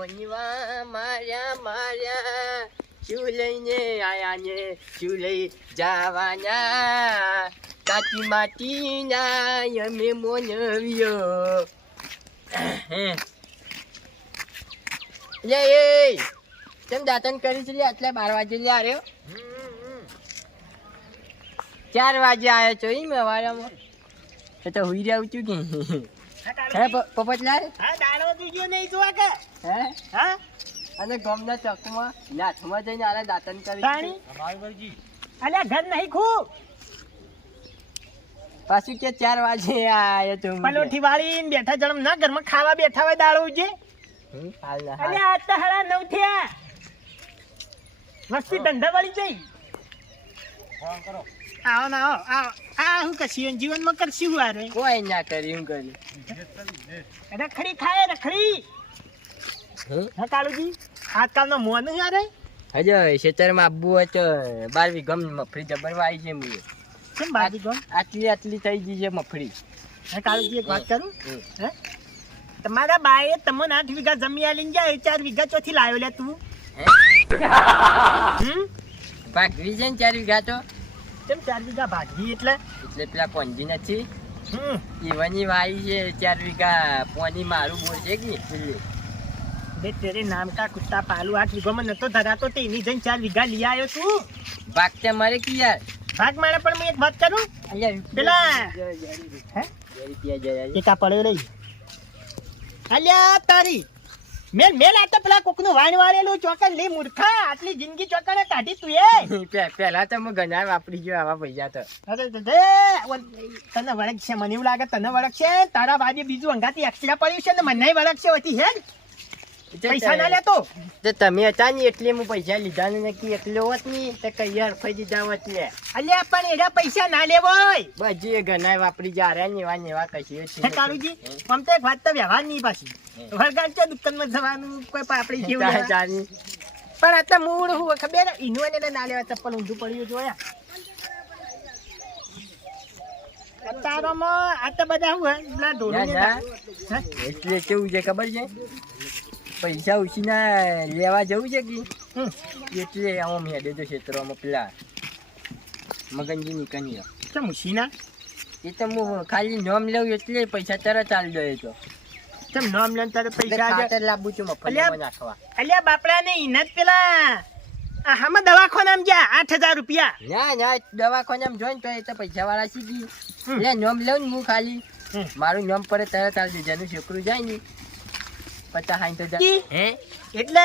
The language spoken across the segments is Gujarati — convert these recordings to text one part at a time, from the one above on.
મનવા માર્યા માર્યા. શું લઈને આયા ને? શું લઈ જવાના? કાચી માટીના અમે મોનવ્યો લે, એ. તેમ દાતન કરી છે? આટલા બાર વાગે લે આર્યો. ચાર વાગે આવ્યો છો ઈ મેં વારામાં. એ તો હુઈ રહ્યું છું કે. હે પોપટલાલ? હા દાડો તુજો નહીં જોવા કે. હે? હા? અને ગમના ચકમાં નાથમાં જઈને આલે દાતન કરી. પાણી અલ્યા ઘર નહીં ખૂ. પાછું કે ચાર વાગે આયો તો. પલોઠી વાળી બેઠા જણમ ના ઘરમાં ખાવા બેઠા હોય દાડો ઉજે. અલ્યા આજ તો હાડા નવ થયા. મસ્તી ધંધા વાળી જઈ આવો ના આવો આવો. આ હું કશી જીવનમાં કરશું આરે કોઈ ના કરી હું કરી. રખડી ખાય રખડી? હા? કાળુજી આજકાલનો મોન આરે હજો ખેતરમાં આવવું હોય તો બાર વીઘમ મફળી જબરવા આવી છે મુએ કેમ ગમ? આટલી આટલી થઈ ગઈ છે મફળી. હા કાળુજી એક વાત કરું? હે? તમારા બાએ તમને આઠ વીઘા જમી આલીને જાય ચાર વીઘા ચોથી લાવ્યો લે તું? હમ? ભાગવી છે ને ચાર વીઘા તો? કેમ ચાર વીઘા ભાગી એટલે? એટલે પેલા કોંજી નથી. હમ. ઈવાની વાઈ છે ચાર વીઘા પોની મારું બોલ છે કે બે તેરે નામ કા કુત્તા પાલુ આઠ વીઘામાં નતો ધરાતો તે એની જઈને ચાર વીઘા લઈ આવ્યો તું ભાગતે મારે કે યાર? ભાગ મારે પણ હું એક વાત કરું? અહીંયા પેલા- હે? રૂપિયા એક પડ્યો રહી અલ્યા તારી. મેલ મેલ આ તો પેલા કોકનું વાણ વાળેલું ચોકન લે મૂર્ખા. આટલી જિંદગી ચોકને કાઢી તું એ. પેલા તો હું ઘણા વાપરી ગયો આવા પૈસા તો. તને વળગ છે મને એવું લાગે તને વળગ છે તારા બાજુ બીજું અંગાથી એક્સ્ટ્રા પડ્યું છે ને મને વળગ છે હોતી હે પૈસા ના લેતો તો તમે હતા ને એટલે હું પૈસા લીધા ને નક્કી એટલો હોતની તો કઈ હરફાઈ દીધા હોત લે અલ્યા પણ એના પૈસા ના લેવોય બધી એ ઘણા વાપરી જા રહ્યા ને એવા ને એવા કશી જ કાળુજી આમ તો એક વાત તો વ્યવહાર નહીં પાછી વળગાડ છે દુકાનમાં જવાનું કોઈ પાપડી જેવું પણ આ તો મૂળ હું ખબર ઈનો એને ના લેવા ચપ્પલ ઊંધું પડ્યું જોયા તારામાં આ તો બધા હે? એટલે કેવું છે ખબર છે પૈસા ઉછીના લેવા જવું છે કે. એટલે આમ મેળે તો ક્ષેત્રોમાં પેલા મગનજી નીકળ્યો કેમ ઉછીના એ તો હું ખાલી નામ લઉં એટલે પૈસા તરત આલી દે તો કેમ નામ લેન તારે પૈસા લાવવું છું અલ્યા. નાખવા અલ્યા બાપડા ને ઇનત પેલા આ હામાં દવાખાનામાં ગયા આઠ હજાર રૂપિયા ના ના દવાખાનામાં જોઈને તો એ તો પૈસા વાળા શીખી. એટલે નામ લઉં ને હું ખાલી. મારું નામ પર તરત દે જેનું છોકરું જાય ને પચાસ સાઠ હજાર હે? એટલે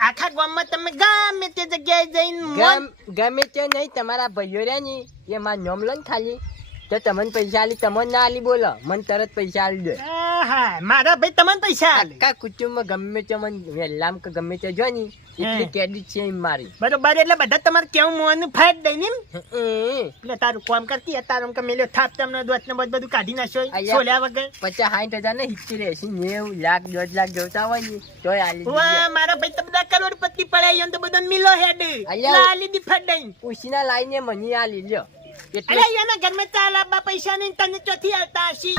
આખા ગામમાં તમે ગમે તે જગ્યાએ જઈને ગમે તે નહીં તમારા ભાઈઓ રહ્યા ને એ મારું નામ લો ને ખાલી. તો તમને પૈસા આલી તમને ના આલી બોલો. મને તરત પૈસા આલી દે. મારા ભાઈ તમને પૈસા આલે. આખા કુટુંબમાં ગમે તે મને વેલામ કે ગમે તે જો ની એટલી કેડી છે એમ મારી. બરોબર એટલે બધા તમારે કેવું મોનું ફાટ દઈ ને એટલે તારું કામ કરતી તારું કે મેલ્યો થાપ તમને દોત ને બધું કાઢી નાખ્યો અલ્યા. છોલ્યા વગર. પચાસ સાઠ હજાર ને સિત્તેર રહેશે નેવું લાખ દોઢ લાખ જોતા હોય ને તોય આલી વાહ મારા ભાઈ તો બધા કરોડપતિ પડ્યા તો બધો મિલો હેડ. લાલી દી ફાટ દઈ ઉસીના લાઈને મને આલી લ્યો. એટલે એના ઘરમાં ચાલ આબા પૈસા નહીં તને ચોથી આવતા હશી.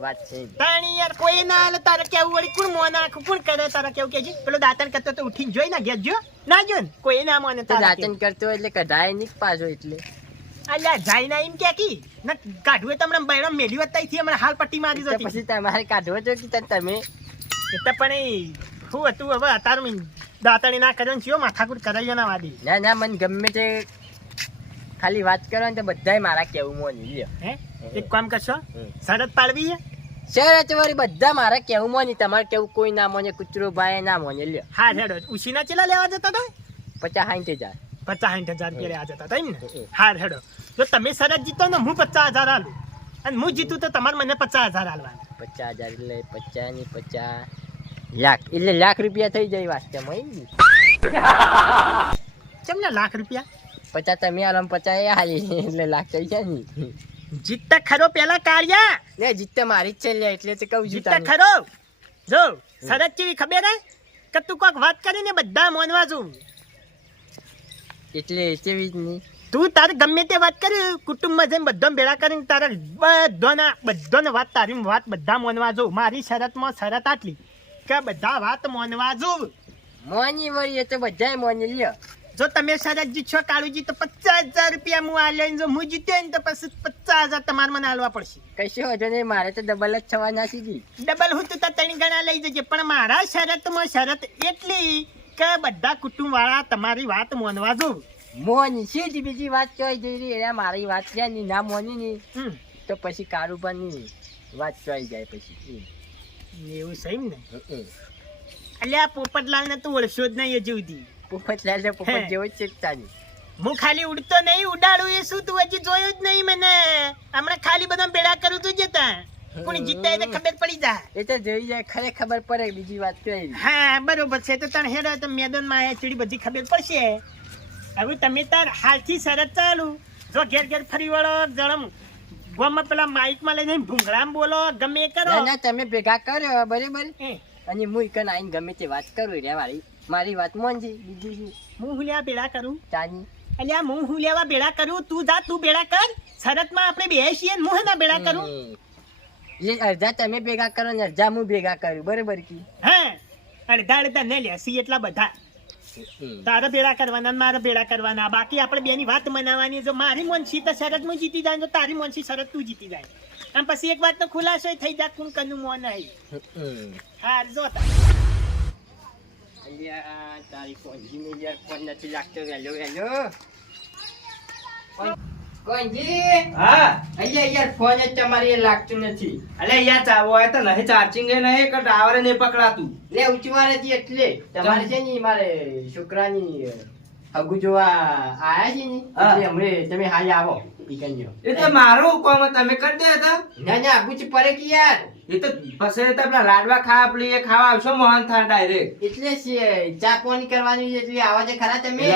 વાત છે તાણી યાર કોઈ ના હાલે તારે કેવું વળી? કોણ મોં નાખું? કોણ કરે? તારે કેવું કે છે? પેલો દાંતણ કરતો તો ઉઠીને જોઈ ના જો. ના જો ને કોઈ ના મોને તારે દાંતન કરતો એટલે કઢાય નહીં પાછો એટલે. અલ્યા જાય ના એમ કે કી? ના કાઢવે તમને બૈરો મેલી વતાઈ થી હમણાં હાલ પટ્ટી મારી જતી દોતી પછી તમારે કાઢવો જો કે તમે? એટલે પણ શું હતું? હવે અતાર દાંતણી ના કર્યો ને ચિયો માથાકૂટ કરાયો ના વાદી ના ના મને ગમે તે ખાલી વાત કરો ને તો બધાય મારા કેવું મોની લ્યો. હે? એક કામ કરશો. શરત પાડવી છે? શરત વાળી બધા મારા કેવું મોની તમારે કેવું કોઈ ના મોને કૂતરો ભાઈ ના મોને લ્યો. હા હેડો. ઉશીના ચેલા લેવા જતા હતા પચાસ સાઠ હજાર. પચાસ સાઠ હજાર રૂપિયા લેવા જતા હતા એમ ને? હા હેડો. જો તમે શરત જીતો ને હું પચાસ હજાર આલું. અને હું જીતું તો તમારે મને પચાસ હજાર હાલવાના પચાસ હજાર એટલે પચાસની પચાસ. લાખ. એટલે લાખ રૂપિયા થઈ જાય વાસ્તવમાં એમ ને? કેમ ને લાખ રૂપિયા? પચાસ તમે આલો પચાસ એ હાલી એટલે લાખ છે ને? જીતતા ખરો પેલા કાળિયા. ને જીતતા મારી જ છે એટલે તે કહું જીતતા ખરો. જો શરત જેવી ખબર હે કે તું કોક વાત કરીને બધા મોનવા છું એટલે કેવી જ નહીં તું તારે ગમે તે વાત કરી કુટુંબમાં જઈને બધા ભેળા કરીને તારે બધાના બધાને વાત તારી વાત બધા માનવા જો મારી શરતમાં શરત આટલી કે બધા વાત માનવા જો મોની વળી તો બધાય મોની લ્યો. જો તમે શરત જીતશો કાળુજી તો પચાસ હજાર રૂપિયા હું આ લઈને જો હું જીત્યો ને તો પછી પચાસ હજાર તમારે મને હાલવા પડશે. કશું હજુ નહીં મારે તો ડબલ જ થવાના સીધી. ડબલ હું તો ત્રણ ગણા લઈ જજે પણ મારા શરતમાં શરત એટલી કે બધા કુટુંબ વાળા તમારી વાત માનવા જોવ મોની સીધી બીજી વાત ચોઈ જઈ રહી એટલે મારી વાત છે ની ના મોની ની તો પછી કારુબાની વાત ચોઈ જાય પછી. એવું સહી ને? હમ. અલ્યા પોપટલાલ ને તું ઓળશો જ નહીં હજુ સુધી. પોપટલાલ ને પોપટ જેવો જ તાજી હું ખાલી ઉડતો નહીં ઉડાડું એ શું તું હજી જોયું જ નહીં મને. હમણાં ખાલી બધા ભેડા કરું તું જતા કોણ જીતતા એ ખબર પડી જાય. એ તો જોઈ જાય ખરે ખબર પડે બીજી વાત કઈ હા બરોબર છે. તો તને હેડો તો મેદાનમાં આયા ચીડી બધી ખબર પડશે. હવે તમે તાર હાલથી શરત ચાલુ. જો ઘેર ઘેર ફરી વળો જળમ ગોમાં પેલા માઇકમાં લઈને ભૂંગળામાં બોલો ગમે કરો. ના તમે ભેગા કર્યો બરાબર? અને હું એકન આઈને ગમે તે વાત કરું રે મારી મારી વાત મોનજી બીજું શું? હું હુલ્યા ભેળા કરું? તાની. અલ્યા હું હું લેવા ભેળા કરું? તું જા તું ભેળા કર. શરતમાં આપણે બે છીએ ને હું ના ભેળા કરું. એ અડધા તમે ભેગા કરો ને અડધા હું ભેગા કરું બરોબર કી? હા અડધા અડધા ને લેસી એટલા બધા. તારે ભેળા કરવાના મારે ભેળા કરવાના. બાકી આપણે બેની વાત મનાવવાની જો મારી મોનસી તો શરત હું જીતી જાય તો તારી મોનસી શરત તું જીતી જાય. આમ પછી એક વાત તો ખુલાસો થઈ જાય કોણ કનું મોન આવી હમ. હા જો તાર. અલ્યા, તારી કોંજીને યાર ફોન નથી લાગતો વહેલો કોં- કોંજી હા અહીંયા યાર ફોન જ તમારી લાગતું નથી. અલે યાર ચાવો હોય તો નહીં ચાર્જિંગ એ નહીં કે ટાવર નહીં પકડાતું? લે ઉચવાર હતી એટલે. તમારે છે ને મારે છોકરાની હગુ જોવા આયા છે ને. એટલે હમણે તમે હાલ આવો. એ તો મારું કામ તમે કરી દે તો. ના ના આગુ છે પરે કે યાર. એ તો પછી તો પેલા લાડવા ખાવા પેલી એ ખાવા આવશો મોહન થા ડાયરેક્ટ. એટલે ચા પાણી કરવાની છે એટલે આવા છે ખરા તમે.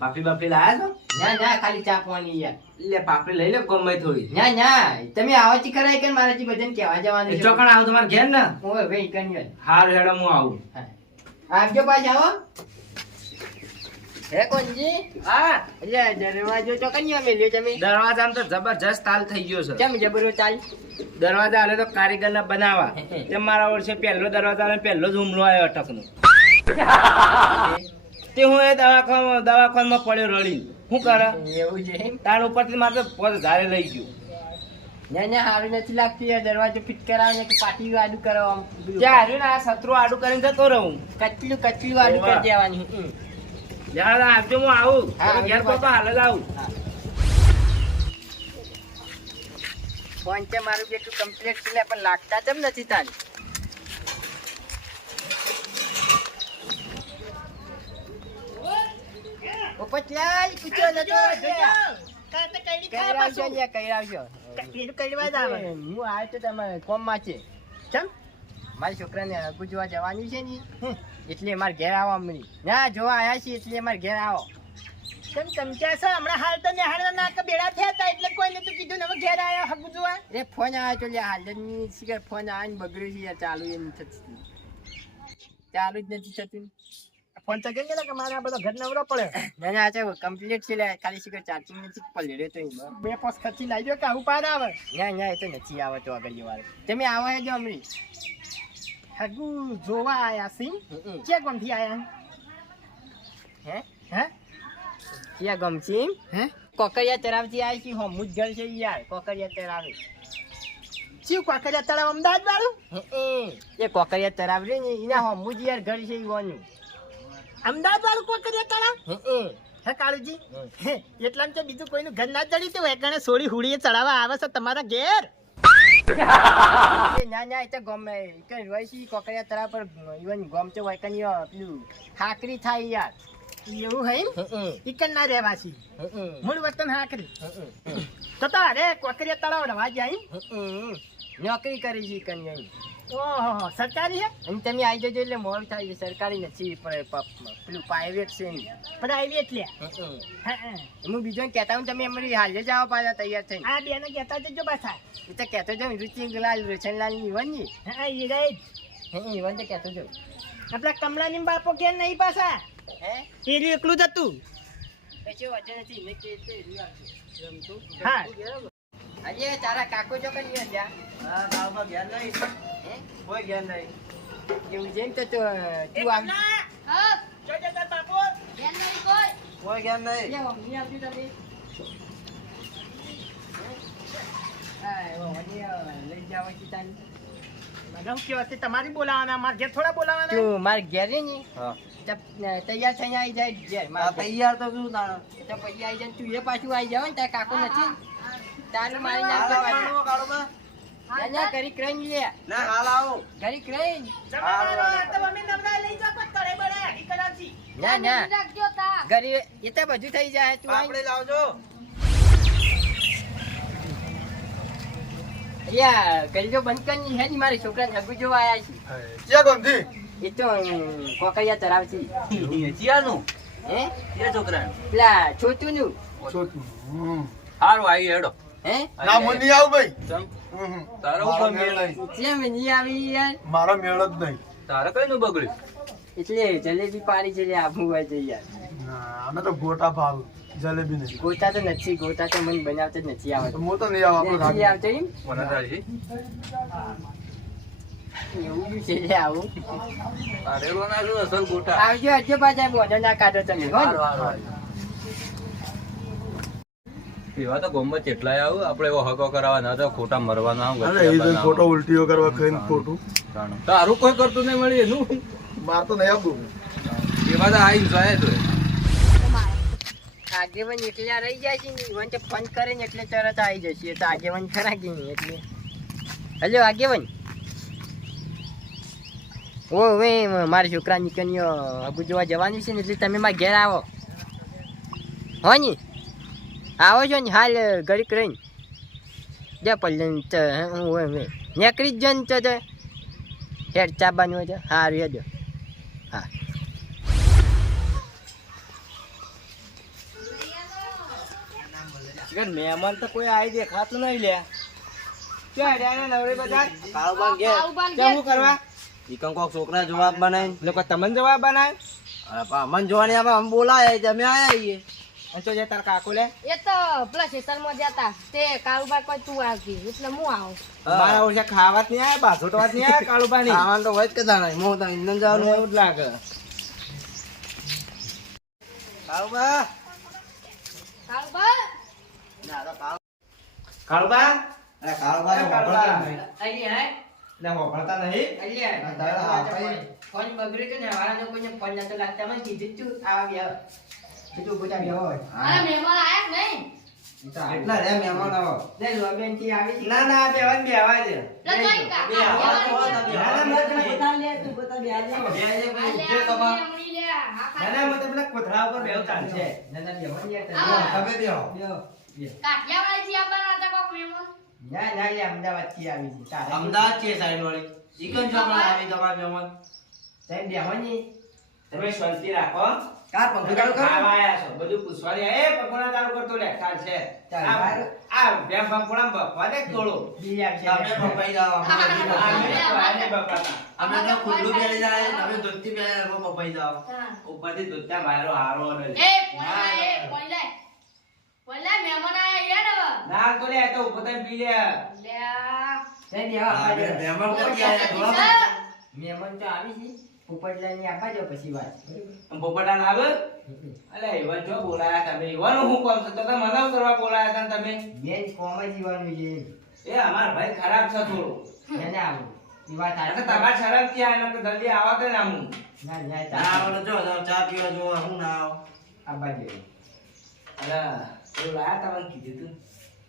પાપી બાપી લાયા ના ના ખાલી ચા પાણી યાર. પાપડી લઈ લે ગમે થોડી. ના ના તમે આવાથી કરાય કે મારાથી ભજન કેવા જવાનું ચોકણ આવું તમારે ઘેર ને? ઓય ભાઈ કન્યો હારું હેડો હું આવું. આવજો પાછા આવો હે કોનજી? હા. એટલે દરવાજો તો કન્યો મેલ્યો તમે? દરવાજામાં તો જબરજસ્ત તાલ થઈ ગયો છે. કેમ જબરો ચાલ? દરવાજા હાલે તો કારીગર ને બનાવવા. તે મારા વર્ષે પહેલો દરવાજા અને પહેલો જ હુમલો આવ્યો અટકનો. તે હું એ દવાખાના દવાખાનામાં પડ્યો રડી શું કરે? એવું છે? તાર ઉપરથી મારે પોત ધારે લઈ ગયું. ના ના હારું નથી લાગતી દરવાજો ફિટ કરાવો કે પાટી આડું કરવા. ત્યાં હાર્યું ને આ શત્રુ આડું કરીને જતો રહું. કચલું કચલું આડું કરી દેવાનું. હમ. આવજો હું આવું. ઘેર આવજો હાલ આવું. ફોન મારું જેટલું કમ્પ્લીટ છે પણ લાગતા કેમ નથી તારી પોપટલાલ કૂતરો નતો જો, જો, કાં તો કઈડી કઈ આવજો કઈ આવજો. હું આવ્યો તો તમે કોમમાં છે. ચમ? મારી છોકરાને જોવા જવાનું છે ને એટલે મારે ઘેર આવો અમની ના જોવા આયા છીએ એટલે મારે ઘેર આવો. કેમ ચમચા છે? હમણાં હાલ તો નિહાળના નાક બેડા થયા હતા એટલે કોઈને તું કીધું ને હવે ઘેર આયા હગું જોવા. એ ફોન આવ્યો તો ફોન આવે ને બગડ્યું છે યાર ચાલુ એમ થતું. ચાલુ જ નથી થતું. ફોન તો કેમ કે મારા બધો ઘર નવરો પડે. ના ના આ કમ્પ્લીટ છે ખાલી શિખર ચાર્જિંગ નથી પલડ્યો તો બે પોસ ખર્ચી લાવી દો કે આવું પાર આવે? ના ના એ તો નથી આવતો આગળ વાર. તમે આવો જો અમરી. હગું જોવા આયા સિંહ. ક્યાં ગમથી આયા હે હે ક્યાં એમ હે કોકરિયા તળાવથી આવી કી હમ જ ઘર છે યાર કોકરિયા તરાવે ચીવ કોકરિયા તળાવ અમદાવાદ વાળું એ કોકરિયા તરાવ રે ને એના હમ જ યાર ઘર છે ઈવાનું અમદાવાદ વાળું કોકરિયા તળાવ એ હે કાળુજી. હે, એટલા બીજું કોઈનું ઘર ના જડ્યું તો ગણે સોળી હુડીએ ચડાવવા આવે છે તમારા ઘેર એ ના ના એ તો ગમે. કે વયસી કોકરિયા તરાવ પર ઈવન ગમ તો વાયકની પેલું હાકરી થાય યાર. એવું હે. ઈકન ના રહેવાસી. મૂળ વતન હાકરી. તો તારે કોકરિયા તળાવ રવા જાય નોકરી કરી છે કન્યા ઓહો સરકારી છે અને તમે આવી જજો એટલે મોડું થાય સરકારી નથી પેલું પ્રાઇવેટ છે. પ્રાઇવેટ લે. હે, બીજો કહેતા હું તમે અમારી હાલે જ આવો પાછા તૈયાર થઈ હા બેને કહેતા જજો પાછા. એ તો કહેતો જાઉં રુચિલાલ રોશનલાલની ઈવનની હા એ રહી જ. હે ઈવન તો કહેતો જાઉં. આપણા કમલાની બાપો કે નહીં પાછા. હે? એ એકલું જ હતું. કશો વાંધો નથી. હા. આજે તારા કાકો જો કઈ ગયા હા, નહીં. હે? કોઈ નહીં. એવું જેમ તો તો આવી ના, જોજે તાર બાપુ. કોઈ. નહીં. આવતી તમે તમારી બોલાવાના મારે ઘેર થોડા બોલાવાના? મારે ઘેર ને? તૈયાર થઈને આવી જાય ઘેર મારા તૈયાર તો શું તો પછી આવી જાય ને તું એ પાછું આવી જાવ ને તાર કાકો નથી? તારું મારી નાખતો પાછું. કાળુબા ના, ના, ઘડીક રહીને લે. ના હાલ આવો. ઘડીક ક્રેન તો મમ્મી નમરા લઈ જાઓ, કોઈ કરે બળે, હરી કરાવજી. ના ના ઘરે એ તો બધું થઈ જાય તું આપણે. લાવજો. યા ગલજો બંધ કરી હે ની મારા છોકરાને હગુ જોવા આયા છે. ક્યાં ગમતી? એ તો અમ, કોકરિયા તરાવથી ચિયાનું? હે? ચિયા છોકરાનું? પેલા છોટુનું છોટું હમ. હારું આવી હેડો. ના નહીં આવું ભાઈ. તારો. કેમ નહીં. આવી યાર. મારો મેળ જ નહીં. તારે કઈ નું બગડ્યું? એટલે જલેબી પાડી છે આબુ હોય છે યાર. ના, અમે તો ગોટા ભાવ જલેબી નહીં. ગોતા તો નથી ગોતા તો મને બનાવતા જ નથી આવડતું. હું તો નહીં આવું નથી. આવતો એમ? એવું છે લે આવું. અરે ના અસલ ગોટા? આવજો આવજો પાછા ના કાઢો તમે હો. એવા તો ગોમત કેટલાય આવું? આપણે એવો હગો કરાવવાના તો ખોટા મરવાના આવું ખોટો ઉલટીઓ કરવા ખાઈને ખોટું. તારું કોઈ કરતું નહીં મળી એનું? માર તો નહીં આપવું એવા તો આઈ જાય તો. આગેવાન એકલા રહી જાય છે ને ઈવન તો ફોન કરે ને એટલે તરત આવી જશે. એ તો આગેવાન ખરા કે નહીં એટલે? હલો આગેવાન. ઓ વે મારા છોકરા નીકળ્યો અબુ જોવા જવાની છે ને એટલે તમે મારા ઘેર આવો. હો ને આવો છો ને હાલ ઘડીક રહીને. જે પલ્લન નીકળી જ જો ને તો તો. હેડ ચાબાનું હોય છે સારું હેડો હા. મહેમાન તો કોઈ આવી દેખાતું નહીં લે છોકરા જવાબ બનાય લોકો તમને જવાબ બનાય અમન જોવાની આમ બોલાય અમે આયા છીએ. અને તો જે કાકો લે. એ તો પેલા ખેતરમાં જતા તે. કાળુબા કોઈ તું આવતી. એટલે હું આવું. મારા ઓળખે ખાવા જ નહીં આયા બાસોટવા જ નહીં આયા કાળુબાની ખાવાનું તો હોય જ કદા નહીં મોં તો ઇંધન જવાનું એવું જ લાગે. કાળુબા કાળુબા કાળુબા અરે કાળુબા કાળુબા. નહીં. અહીં હે? એટલે હોભળતા નહીં? અલ્યા, ફોન- ભાઈ. ફોન ને હવારના કોઈને ફોન નતો લાગતા. મને કીધું તું આવા વ્યાવ. કીધું બધા હોય. મારા મહેમાન આયા નહીં? એ તો આવી. એટલા રે મહેમાન આવો લે, લોબેનથી આવી છે. ના ના બેવાન બેવા આવી અમદાવાદ છે સાહેબ વાળી. ચિકન ચોકડા આવી તમારા મહેમાન. સાહેબ બેહો ને. તમે શાંતિ રાખો કાર પંખો ચાલુ કરો. ખાવા આયા છો. બધું પૂછવાની એ પકોડા ચાલુ કરતો લે ચાલ છે. ચાલ, આ આ બે પકોડા બફવા દે થોડો બી છે. તમે પપાઈ જાવ અમે આને બફાતા. અમે તો ખુલ્લું પહેરી જાય તમે ધોતી બે પપાઈ જાઓ. ઉપરથી દૂધના મારો હારો અને એ પોલા એ પોલા લાય. મહેમાન આયા યાર ના તો લે તો ઉપર પી લે. લે તો આવી છે. પોપટલાલને આપવા દો પછી વાત. પોપટા ના આવે? અલે ઈવન જો બોલાયા તમે ઈવન હું કોમ છો? તો તમે મને કરવા બોલાયા હતા તમે? મેં કોમ જ ઈવાનું છે. એ અમાર ભાઈ ખરાબ છે થોડું. એને આવું. એ વાત આ તમાર શરમ ત્યાં એને તો જલ્દી આવા તો ને આમું. ના ના ના જો ચા પીવા જો હું ના આવ. આપવા દો અલે એવું લાયા તમને કીધું તું?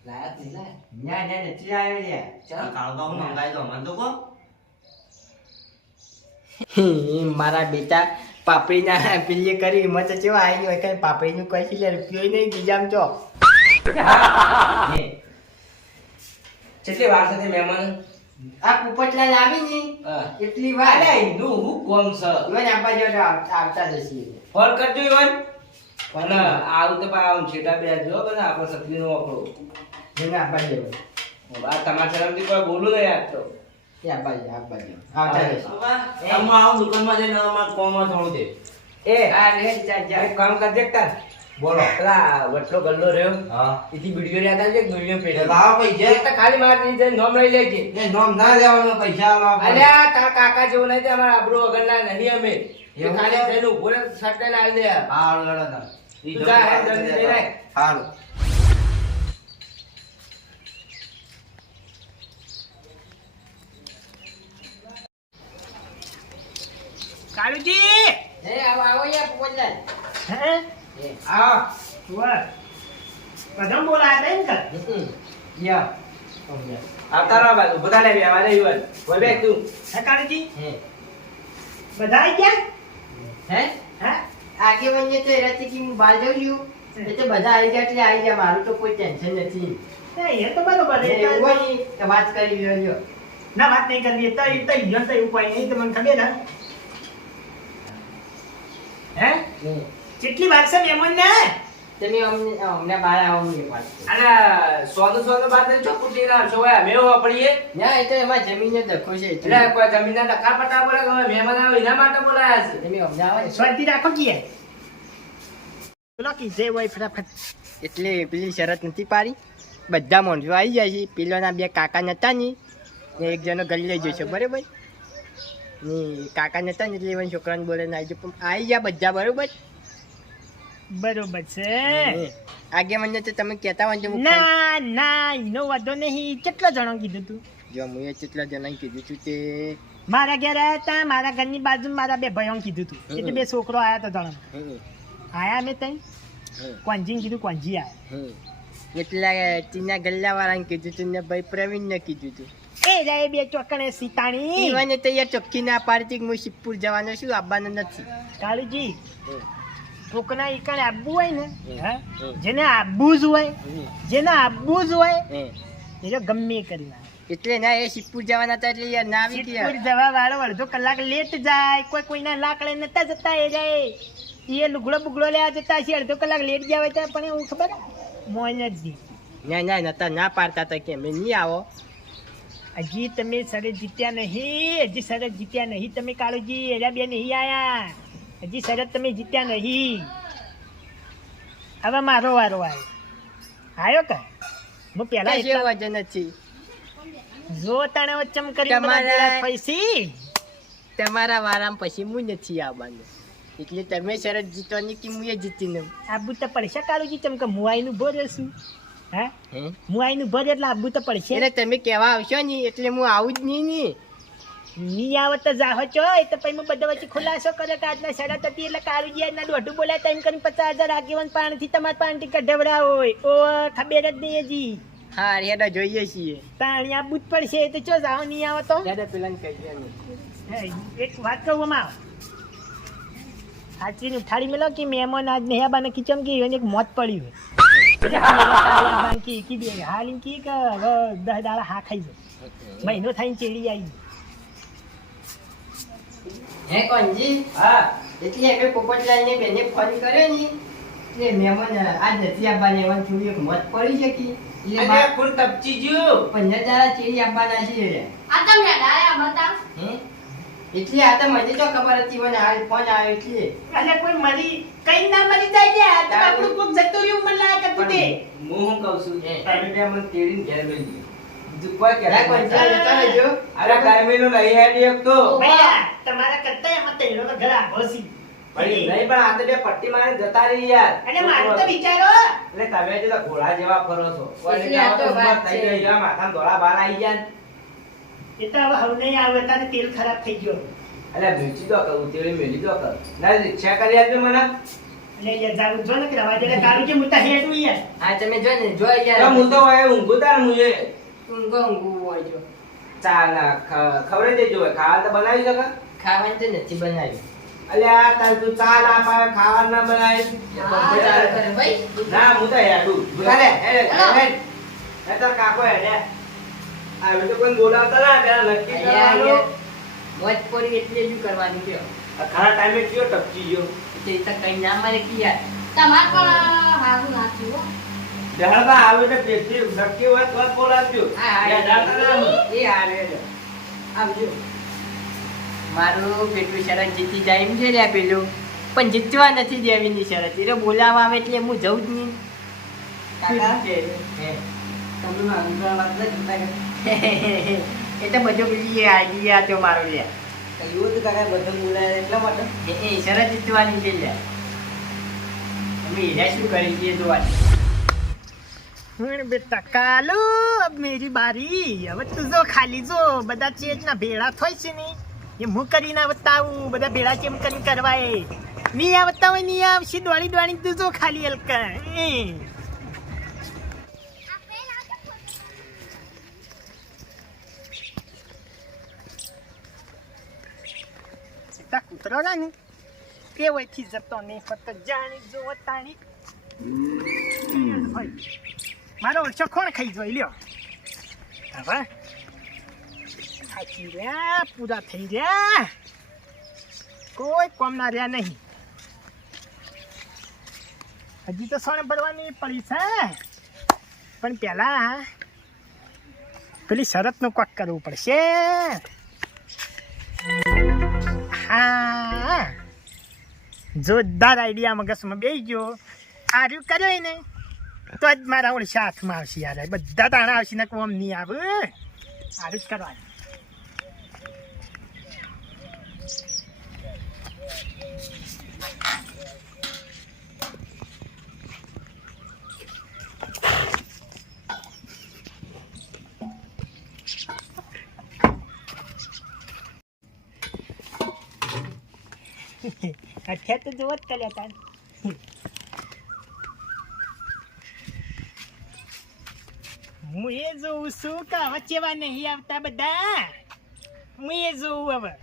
લાયા નહીં લાયા ના ના નથી આવ્યો લ્યા. ચાલ કાળબા હું મંગાઈ દો મન તો કહો. મારા બેટા પાપડીના પેલી કરી હિંમત ચેવા આવી હોય કઈ પાપડીનું કઈ લે રૂપિયો નહીં બીજામ ચો કેટલી વાર છે મહેમાન? આ પોપટલાલ આવી ને. એટલી વાર. એનું હું કોમ છે? ઈવન આપા જો આવતા જશે ફોન કરજો ઈવન. પણ આવું તો પણ આવું છેટા બે જો બધા આપણો સત્રીનો વાપરો એને આપવા દો આ તમારા શરમથી કોઈ બોલું નહીં આજ તો. એ આપવા દો આપવા દો આવતા જશે હું દુકાનમાં જઈને અમારા કોમમાં થોડું દે એ? આ રે જા જા. એક કામ કરજે તાર. બોલો. પેલા વટલો ગલ્લો રહ્યો. હા. એથી વીડિયો લેતા છે વીડિયો એ પેટે પૈસા. એ તો ખાલી મારી દીધે નોમ લઈ લેજે. એ નોમ ના લેવાનો પૈસા લાવો અલ્યા તારા કાકા જેવું નહીં તે અમારા આબરૂ નહીં અમે. એ ઊભો રહે, શર્ટ દે. હારું લડો તું જા, હેડ જલ્દી લઈ આય. હારું. કાળુજી હે આવો આવો યાર પોપટલાલ હે? હે. આવો. વાહ બધા એમ કે? હમ. યા. આવતા રહો બાજુ. બધા લેવી આવા વાલે યુવાન. બોલ બે તું. હે કાળુજી હે. બધા આવી ગયા? હે? હે? આગે વન્ય તો એનાથી કે હું બહાર જાઉં છું. એટલે બધા આવી ગયા એટલે આવી ગયા. મારું તો કોઈ ટેન્શન નથી. એ એ તો બરોબર ને એ તો- ને તો વાત કરી લેજો ના વાત નહીં કરવી. તો એ તો ઈયોન તો કોઈ નહીં. તમને ખબર હે? કેટલી વાત છે મહેમાન ને તમે અમને અમને બહાર આવો વાત કરો. અને સોનું સોનું બાદ નહીં ચોખ્ખું લઈને આવશો. ઓય, અમે વાપરીએ. ના એ તો એમાં જમીનનો ધક્કો છે એટલે કોઈ જમીનના ધક્કા પટા બોલે હવે મહેમાન આવે એના માટે બોલાયા છે. તમે અમને આવો. શાંતિ રાખો કીએ બોલો કી જે હોય ફટાફટ. એટલે પેલી શરત નથી પાડી. બધા માણસો આવી જાય છે. પેલાના બે કાકા નતા ને એક જણો ગલી લઈ જશે. બરાબર? કાકા નતા ને એટલે એવા છોકરાને બોલે ને આવી પણ આવી ગયા બધા બરોબર? બરોબર છે. હે. મને તો તમે કહેતા હોય ને તો ના ના એનો વાંધો નહીં. કેટલા જણો કીધું તું? જો હું એ કેટલા જણાને કીધું તું તે? મારા ઘેર આયા હતા મારા ઘરની બાજુ મારા બે ભાઈઓ કીધું તું. એટલે બે છોકરો આયા હતા જણો આયા મેં તઈ? કોંજીને કીધું કોંજી હમ. એટલા તીના ગલ્લા વાળાને કીધું તું ને ભાઈ પ્રવીણને કીધું હતું એ રે બે ચોકણે સીતાણી. ઈવાને તો યાર ચોખ્ખી ના પાડતી હું શિવપુર જવાનો છું આવવાનો નથી. કાળીજી કોકના ઈકણે આબુ હોય ને. જેને આબુ જ હોય જેને આબુ જ હોય એ જો ગમે કરી એટલે ના એ શિવપુર જવાના હતા એટલે યાર ના આવી ગયા. જવા વાળો અડધો કલાક લેટ જાય કોઈ કોઈના લાકડે નતા જતા એ જાય. એ લુગડો બુગડો લેવા જતા છે અડધો કલાક લેટ હોય ત્યાં પણ એવું ખબર? મોઈને જ ના ના નતા ના પાડતા હતા કે મેં નહીં આવો. હજી તમે સરસ જીત્યા નહીં હજી સરસ જીત્યા નહીં તમે કાળુજી એરા બે નહીં આયા. હજી સરસ તમે જીત્યા નહીં. હવે મારો વારો આવ્યો. આવ્યો કે? હું પેલા વજન નથી. જો તને વચ્ચમ કરી તમારા- પૈસી તમારા વારામ પછી હું નથી આવવાનું. એટલે તમે શરત જીતવાની કે હું એ જીતીને આબુ તો પડશે કાળુજી ચમ કે મુઆઈનું ભોર છું. હે? હું? મુઆઈનું ભર એટલે આબુ તો પડશે. એટલે તમે કહેવા આવશો ને એટલે હું આવું જ નહીં ની. ની આવત તો જાહો છો એ તો પછી હું બધા વચ્ચે ખુલાસો કરે કે આજના સાડા હતી એટલે કાળુજી આજના દોઢું બોલાય તેમ કરીને પચાસ હજાર આગેવાન પાણીથી તમારે પાણી કઢવડા હોય. ઓ ખબર જ નહીં હજી. હા રેડા જોઈએ છીએ. પાણી આબુ જ પડશે તો ચો જાઓ નહીં આવો તો. દાદા પેલા કહીએ એક વાત કહું આમાં. સાચી ઉઠાડી મેલો કે મહેમાન આજ નેહાબાને કિચમ કે એક મોત પડ્યું હોય. કી કી બે હાલ કી કે દસ દાડા હા ખાઈ જાય મહિનો થઈને ચેડી આવી હે કોણજી હા એટલે અમે પોપટલાલ ને બેને ફોન કર્યો ને એટલે મહેમાન આજ નથી આવવાના એમાં થોડી એક મત પડી છે કે એટલે બા- ખૂન તપચી ગયું પંદર દાડા ચેડી આવવાના છે આ તમે ડાયા બતા હે એટલે આ તો મને તો ખબર હતી મને આ ફોન આવ્યો એટલે. એટલે કોઈ મરી કઈ ના મરી જાય કે આ તો આપણું કોક જતો રહ્યું મને લાગે કે તું. તે. હું કહું છું? તમે બે મને તેડીને ઘેર લઈ ગયો. બીજું કોઈ કહેતું રા ચાલે ચાલે જો. અરે ગરમીનું લઈ હેડી એક તો. ભૈયા તમારા કરતા એમાં તેનો તો ઘર આઘો પણ નહીં પણ આ તો બે પટ્ટી મારી જતા રહી યાર. અને મારું તો વિચારો. એટલે તમે જે ઘોડા જેવા ફરો છો. એટલે આ તો વાત થઈ છે. ગઈ માથા ધોળા બાર આવી ગયા એ તો હવે હવે નહીં આવે તારે તેલ ખરાબ થઈ ગયો. અલ્યા મેલી દો કર તેલ મેલી દો કર. ના રિક્ષા કરી આપજો મને. યાર જાવું જો ને કે રવા કે હું તો યાર હા તમે જો ને જો યાર હું તો હવે ઊંઘું તાર હું ઊંઘો ઊંઘું હોય જો. ના દેજો ખાવા તો બનાવી શકે? ખાવાનું તો નથી બનાવ્યું અલ્યા તાર તું ચાલ ના પાવે ખાવા ના બનાવી. પંખો ભાઈ. ના હું તો હેડું બુલા લે. હેડ હેડ તાર કાકો હેડે આવી તો કોઈ બોલાવતા ના પેલા નક્કી કરવાનું. મોજ પડી એટલે જ કરવાની છે. ખરા ટાઈમે કયો ટપકી ગયો. તે તો કઈ ના મારે કે યાર તમાર પણ હારું હો. જહાડા આવે તો પેટી નક્કી હોય તો જ બોલાવજો. એ હારે આવજો. મારું પેટું શરત જીતી જાય એમ છે લ્યા પેલું. પણ જીતવા નથી દેવીની શરત. એટલે બોલાવા આવે એટલે હું જઉં જ નહીં. કાકા? હે. તમને વાત નથી જીતા એ તો બધો પેલી આઈડિયા તો મારો લે એવું હતું કાકા બધા બોલાય એટલા માટે? એ એ જીતવાની છે લે અમે હીરા શું કરી છીએ જોવાની બેટા કાલુ અબ મેરી બારી. હવે તું જો ખાલી જો બધા ચેજના ભેળા થાય છે ને. એ હું કરીને બતાવું બધા ભેળા કેમ કરીને કરવાય? ની આવતા હોયની આવશે. દોડી દોડી તું જો ખાલી હલકા કૂતરો છે ને કેવયથી જતો નહીં ફક્ત જાણી જો તાણી. મારો ઓછો કોણ ખાઈ જોઈ લ્યો? હવે થાકી રહ્યા પૂરા થઈ રહ્યા કોઈ કોમના રહ્યા નહીં. હજી તો સોને ભરવાની પડી છે. પણ પહેલા પેલી શરતનું કોક કરવું પડશે. હા. જોરદાર આઈડિયા મગજમાં બેસી ગયો. આર્યું કર્યો ને તો જ મારા ઓળશા હાથમાં આવશે યાર. બધા તાણા આવશે ને કોમ નહીં આવે. આર્યું જ કરવાનું. અત્યારે તો જોવો જ કર્યા તાર હું એ જોઉં છું કે હવે ચેવા નહીં આવતા બધા હું એ હવે